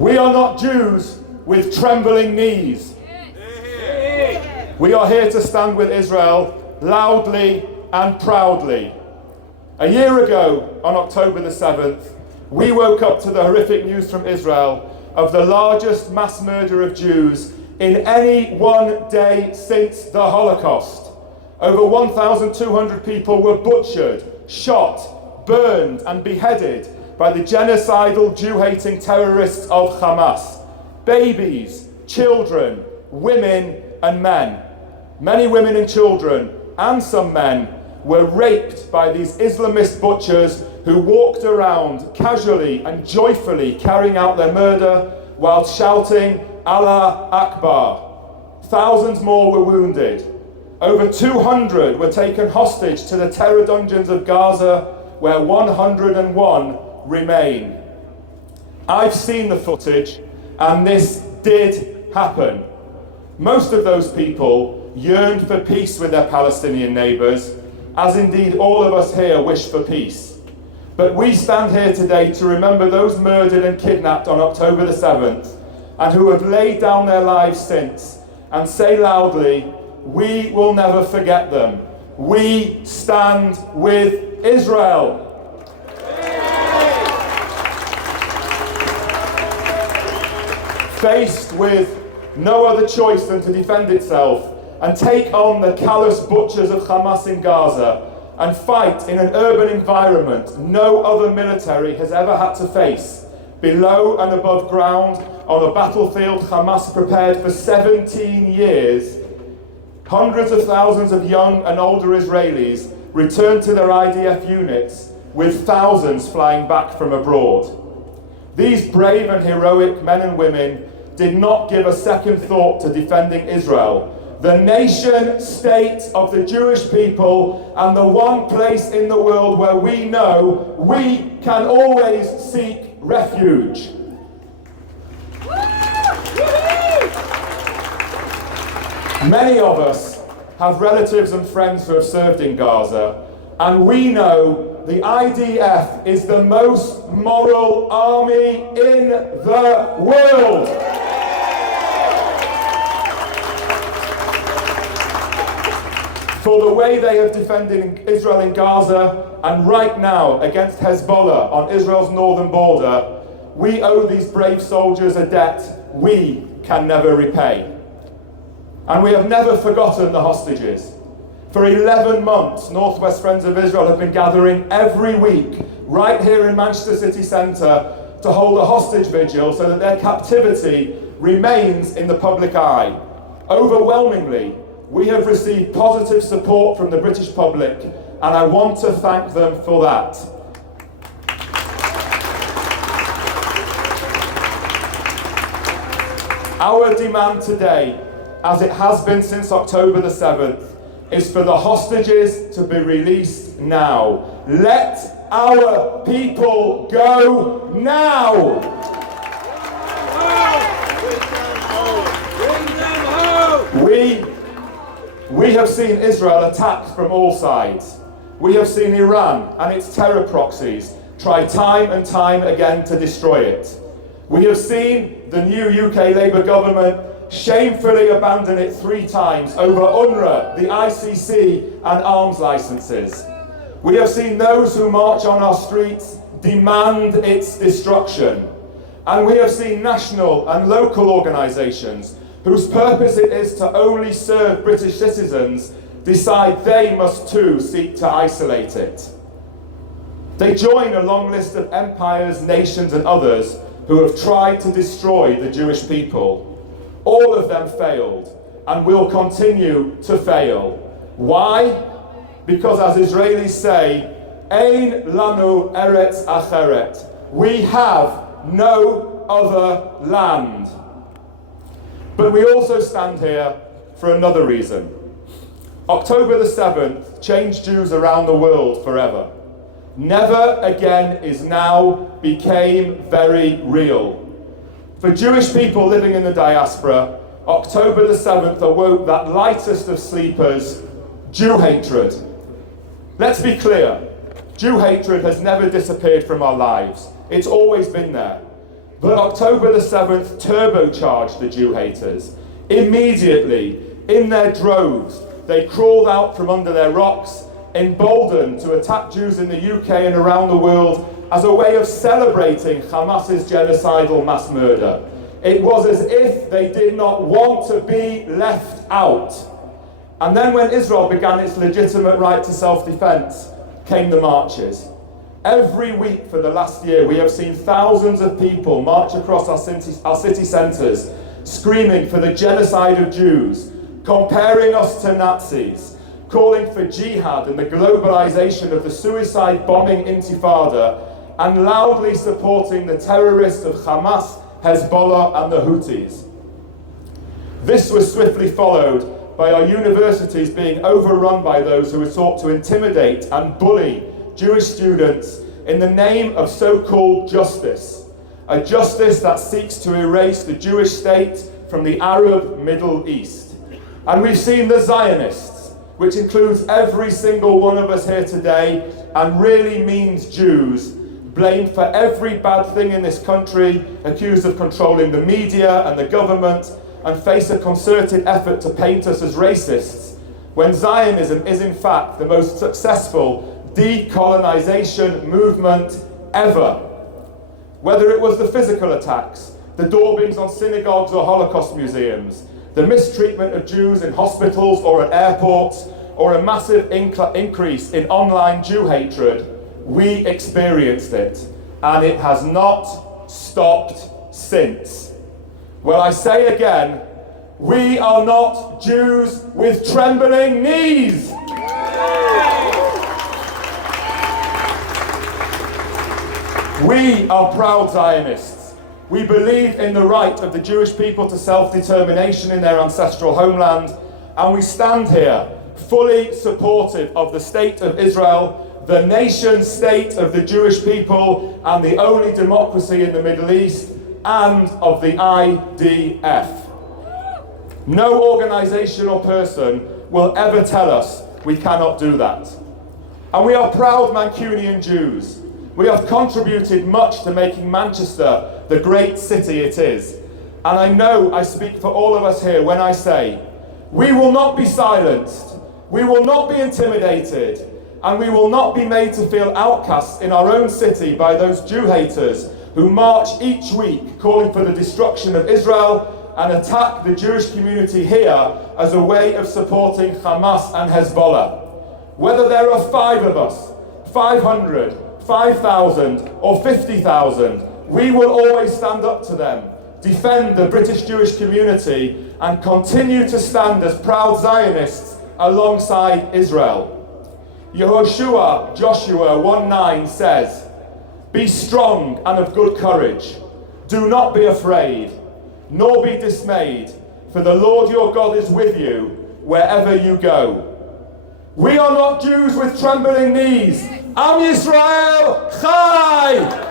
We are not Jews with trembling knees. We are here to stand with Israel loudly and proudly. A year ago, on October the 7th, we woke up to the horrific news from Israel of the largest mass murder of Jews in any one day since the Holocaust. Over 1,200 people were butchered, shot, burned and beheaded by the genocidal Jew-hating terrorists of Hamas. Babies, children, women and men. Many women and children, and some men, were raped by these Islamist butchers who walked around casually and joyfully carrying out their murder while shouting, Allah Akbar. Thousands more were wounded. Over 200 were taken hostage to the terror dungeons of Gaza, where 101 remain. I've seen the footage, and this did happen. Most of those people yearned for peace with their Palestinian neighbours, as indeed all of us here wish for peace. But we stand here today to remember those murdered and kidnapped on October the 7th, and who have laid down their lives since, and say loudly, we will never forget them. We stand with Israel. Faced with no other choice than to defend itself and take on the callous butchers of Hamas in Gaza and fight in an urban environment no other military has ever had to face, below and above ground on a battlefield Hamas prepared for 17 years, hundreds of thousands of young and older Israelis returned to their IDF units, with thousands flying back from abroad. These brave and heroic men and women did not give a second thought to defending Israel, the nation state of the Jewish people, and the one place in the world where we know we can always seek refuge. Many of us have relatives and friends who have served in Gaza, and we know the IDF is the most moral army in the world. For the way they have defended Israel in Gaza, and right now against Hezbollah on Israel's northern border, we owe these brave soldiers a debt we can never repay. And we have never forgotten the hostages. For 11 months, Northwest Friends of Israel have been gathering every week right here in Manchester city centre to hold a hostage vigil so that their captivity remains in the public eye. Overwhelmingly, we have received positive support from the British public, and I want to thank them for that. Our demand today, as it has been since October the 7th, is for the hostages to be released now. Let our people go now! We have seen Israel attacked from all sides. We have seen Iran and its terror proxies try time and time again to destroy it. We have seen the new UK Labour government shamefully abandon it 3 times over UNRWA, the ICC and arms licences. We have seen those who march on our streets demand its destruction. And we have seen national and local organisations whose purpose it is to only serve British citizens decide they must too seek to isolate it. They join a long list of empires, nations and others who have tried to destroy the Jewish people. All of them failed and will continue to fail. Why? Because as Israelis say, Ein lanu eretz acheret. We have no other land. But we also stand here for another reason. October the 7th changed Jews around the world forever. Never again is now became very real. For Jewish people living in the diaspora, October the 7th awoke that lightest of sleepers, Jew hatred. Let's be clear, Jew hatred has never disappeared from our lives. It's always been there. But October the 7th turbocharged the Jew haters. Immediately, in their droves, they crawled out from under their rocks, emboldened to attack Jews in the UK and around the world as a way of celebrating Hamas's genocidal mass murder. It was as if they did not want to be left out. And then when Israel began its legitimate right to self-defense, came the marches. Every week for the last year, we have seen thousands of people march across our city centres, screaming for the genocide of Jews, comparing us to Nazis, calling for jihad and the globalisation of the suicide bombing intifada, and loudly supporting the terrorists of Hamas, Hezbollah and the Houthis. This was swiftly followed by our universities being overrun by those who were sought to intimidate and bully Jewish students in the name of so-called justice, a justice that seeks to erase the Jewish state from the Arab Middle East. And we've seen the Zionists, which includes every single one of us here today and really means Jews, blamed for every bad thing in this country, accused of controlling the media and the government, and face a concerted effort to paint us as racists, when Zionism is in fact the most successful decolonization movement ever. Whether it was the physical attacks, the daubings on synagogues or Holocaust museums, the mistreatment of Jews in hospitals or at airports, or a massive increase in online Jew hatred, we experienced it, and it has not stopped since. Well, I say again, we are not Jews with trembling knees. We are proud Zionists. We believe in the right of the Jewish people to self-determination in their ancestral homeland, and we stand here fully supportive of the state of Israel, the nation state of the Jewish people, and the only democracy in the Middle East, and of the IDF. No organisation or person will ever tell us we cannot do that. And we are proud Mancunian Jews. We have contributed much to making Manchester the great city it is. And I know I speak for all of us here when I say, we will not be silenced, we will not be intimidated, and we will not be made to feel outcasts in our own city by those Jew haters who march each week calling for the destruction of Israel and attack the Jewish community here as a way of supporting Hamas and Hezbollah. Whether there are 5 of us, 500, 5,000 or 50,000, we will always stand up to them, defend the British Jewish community, and continue to stand as proud Zionists alongside Israel. Joshua 1:9 says, "Be strong and of good courage. Do not be afraid, nor be dismayed, for the Lord your God is with you wherever you go." We are not Jews with trembling knees. Am Yisrael Chai!